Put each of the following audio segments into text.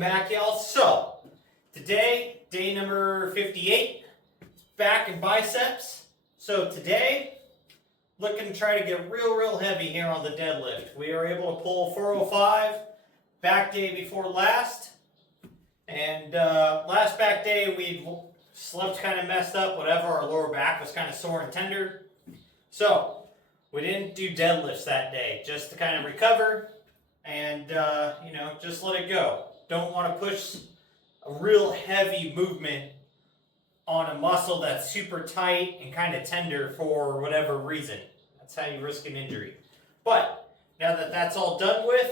back, y'all. So, today, day number 58, back and biceps. So today, looking to try to get real heavy here on the deadlift. We were able to pull 405, back day before last. And last back day, we slept kind of messed up, whatever. Our lower back was kind of sore and tender. So, we didn't do deadlifts that day, just to kind of recover and, just let it go. Don't want to push a real heavy movement on a muscle that's super tight and kind of tender for whatever reason. That's how you risk an injury. But now that that's all done with,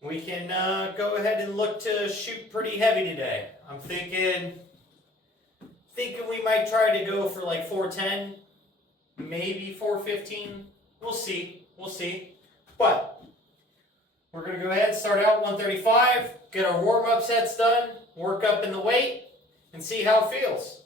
we can go ahead and look to shoot pretty heavy today. I'm thinking we might try to go for like 410, maybe 415. We'll see. But we're going to go ahead and start out 135, get our warm-up sets done, work up in the weight, and see how it feels.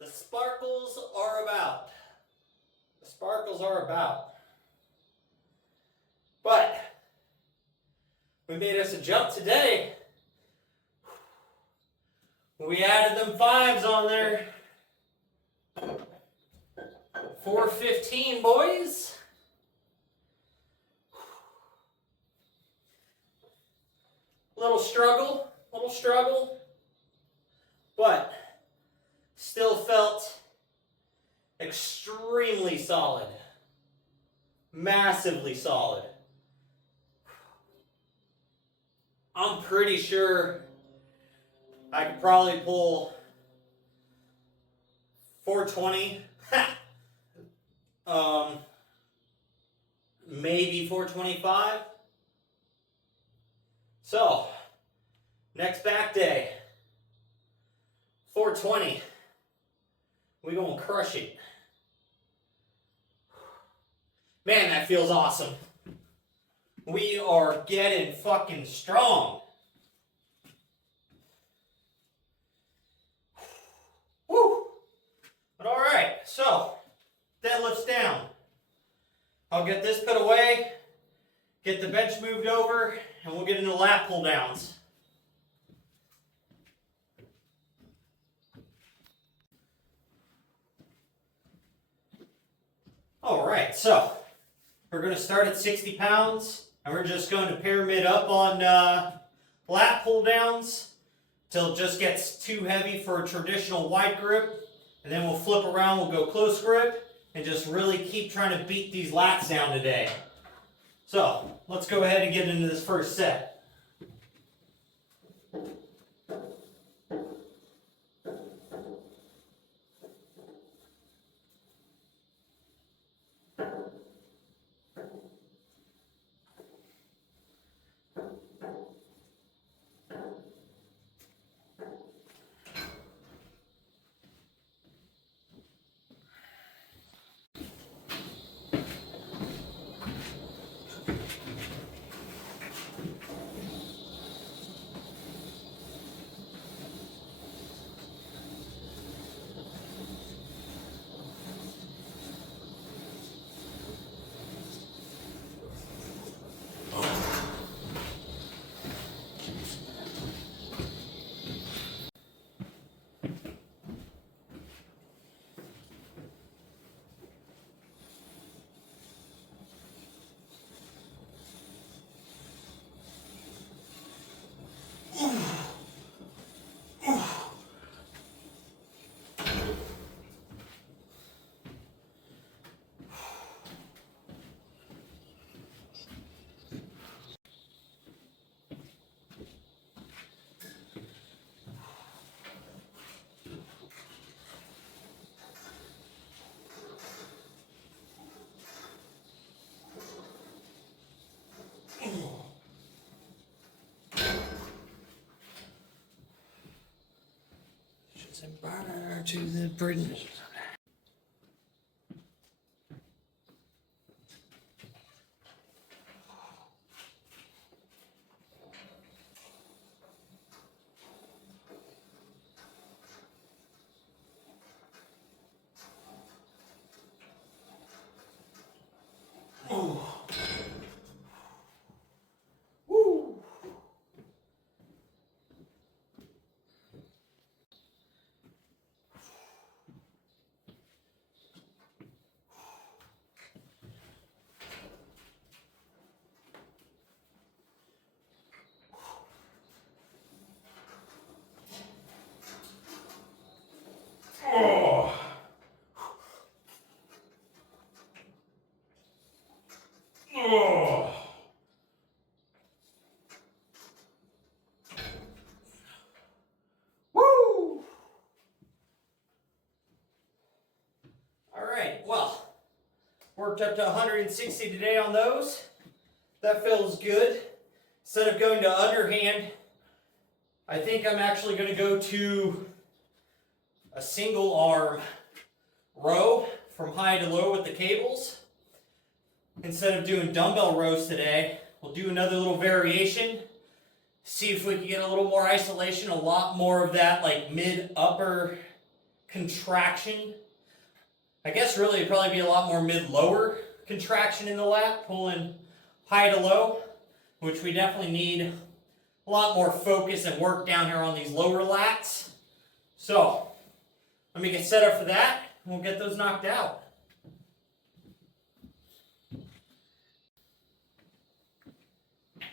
The sparkles are about. But we made jump today. We added them 5s on there. 415, boys. Little struggle, but still felt extremely solid. Massively solid. I'm pretty sure I could probably pull 420. Maybe 425. So, next back day, 420. We gonna crush it. Man, that feels awesome. We are getting fucking strong. Woo! But alright, so, deadlifts down. I'll get this put away, get the bench moved over, and we'll get into lat pull downs. Alright, so we're going to start at 60 pounds, and we're just going to pyramid up on lat pull downs till it just gets too heavy for a traditional wide grip, and then we'll flip around, we'll go close grip, and just really keep trying to beat these lats down today. So, let's go ahead and get into this first set. To the Britain. Worked up to 160 today on those. That feels good. Instead of going to underhand, I think I'm actually going to go to a single arm row from high to low with the cables. Instead of doing dumbbell rows today, we'll do another little variation. See if we can get a little more isolation, a lot more of that like mid-upper contraction. I guess really it'd probably be a lot more mid-lower contraction in the lat, pulling high to low, which we definitely need a lot more focus and work down here on these lower lats. So, let me get set up for that, and we'll get those knocked out.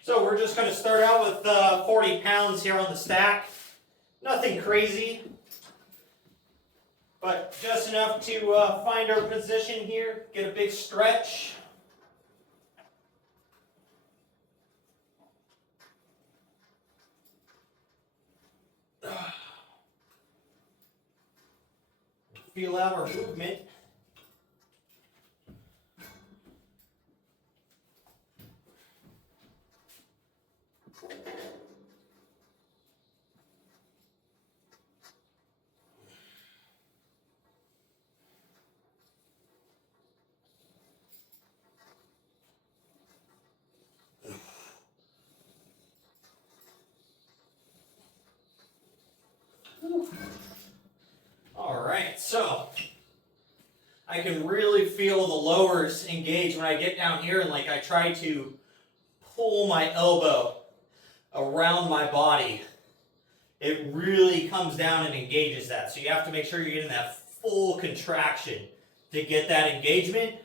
So we're just going to start out with 40 pounds here on the stack. Nothing crazy, but just enough to find our position here, get a big stretch. Feel out our movement. Alright, so I can really feel the lowers engage when I get down here, and like I try to pull my elbow around my body. It really comes down and engages that. So you have to make sure you're getting that full contraction to get that engagement,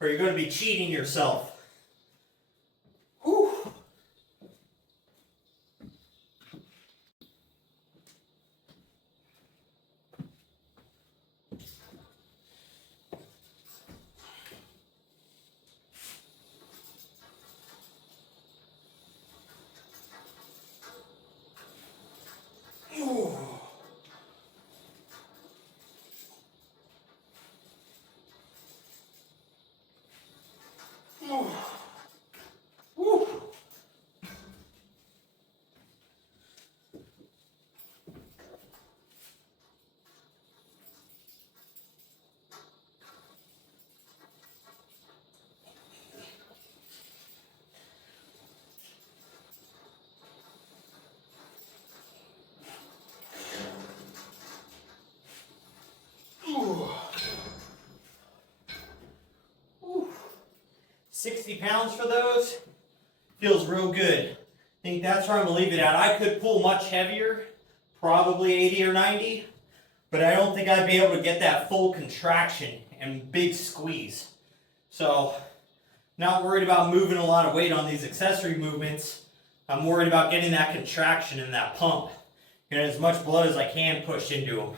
or you're going to be cheating yourself. Whew. Ooh. 60 pounds for those feels real good. I think that's where I'm going to leave it at. I could pull much heavier, probably 80 or 90, but I don't think I'd be able to get that full contraction and big squeeze. So, not worried about moving a lot of weight on these accessory movements. I'm worried about getting that contraction and that pump. Getting as much blood as I can pushed into them.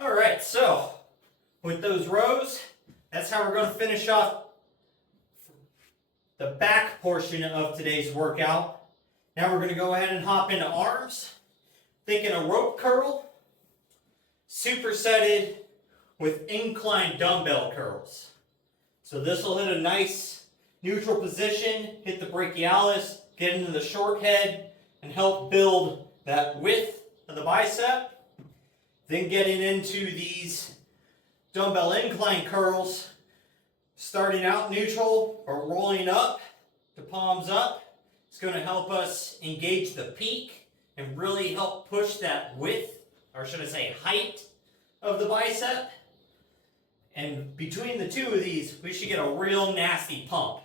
Alright, so with those rows, that's how we're going to finish off the back portion of today's workout. Now we're going to go ahead and hop into arms. Thinking a rope curl, supersetted with incline dumbbell curls. So this will hit a nice neutral position, hit the brachialis, get into the short head, and help build that width of the bicep. Then getting into these dumbbell incline curls, starting out neutral or rolling up to palms up. It's going to help us engage the peak and really help push that width, or should I say height, of the bicep. And between the two of these, we should get a real nasty pump.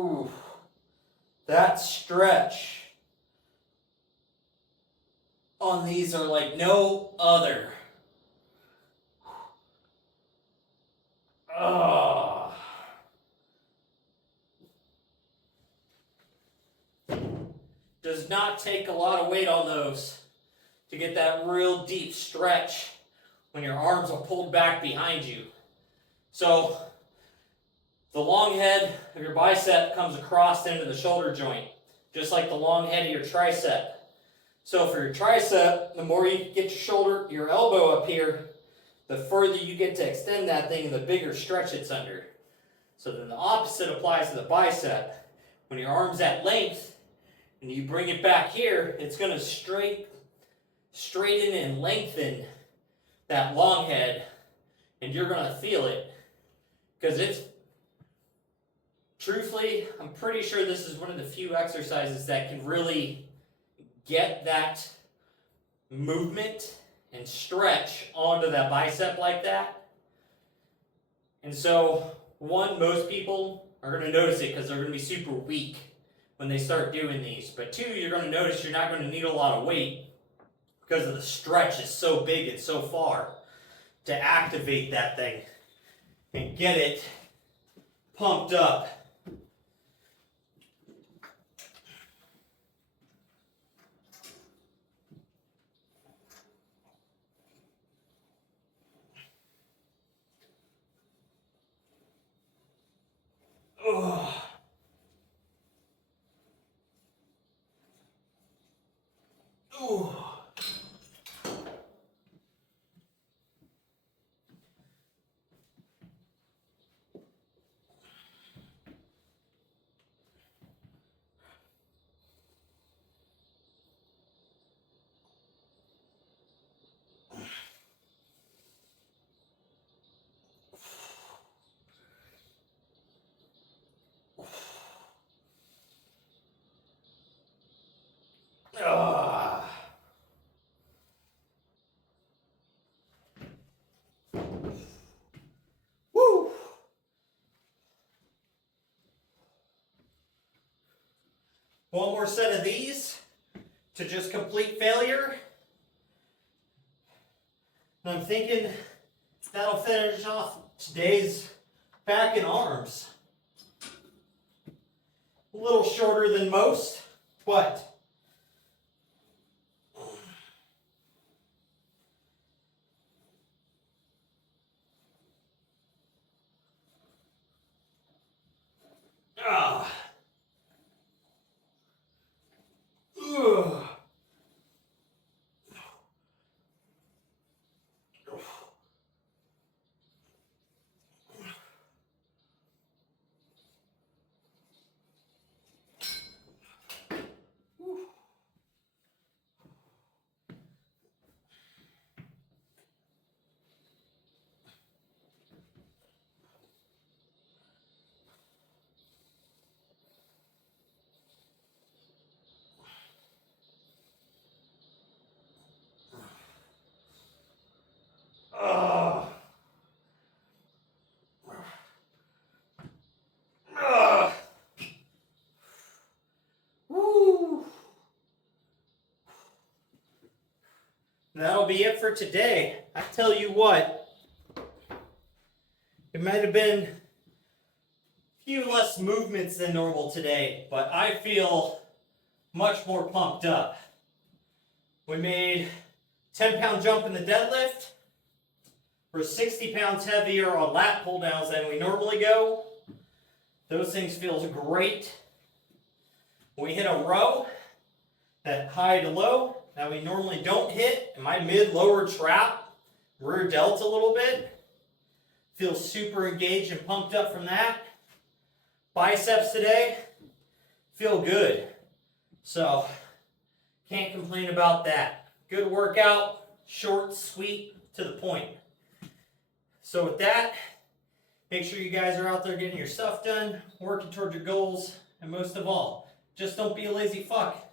Ooh, that stretch on these are like no other. Oh. Does not take a lot of weight on those to get that real deep stretch when your arms are pulled back behind you. So the long head of your bicep comes across into the shoulder joint, just like the long head of your tricep. So for your tricep, the more you get your elbow up here, the further you get to extend that thing and the bigger stretch it's under. So then the opposite applies to the bicep. When your arm's at length and you bring it back here, it's going to straighten and lengthen that long head, and you're going to feel it. Because it's, truthfully, I'm pretty sure this is one of the few exercises that can really get that movement and stretch onto that bicep like that. And so, one, most people are going to notice it because they're going to be super weak when they start doing these. But two, you're going to notice you're not going to need a lot of weight because of the stretch is so big and so far to activate that thing and get it pumped up. Ugh. Ooh. Ah. Woo. One more set of these to just complete failure. And I'm thinking that'll finish off today's back and arms. A little shorter than most, but ah. Ugh. Ugh. Ugh. Woo. That'll be it for today. I tell you what, it might have been a few less movements than normal today, but I feel much more pumped up. We made 10-pound jump in the deadlift. We're 60 pounds heavier on lat pull downs than we normally go. Those things feel great. We hit a row, that high to low, that we normally don't hit. And my mid-lower trap, rear delt a little bit. Feel super engaged and pumped up from that. Biceps today, feel good. So, can't complain about that. Good workout, short, sweet, to the point. So with that, make sure you guys are out there getting your stuff done, working towards your goals, and most of all, just don't be a lazy fuck.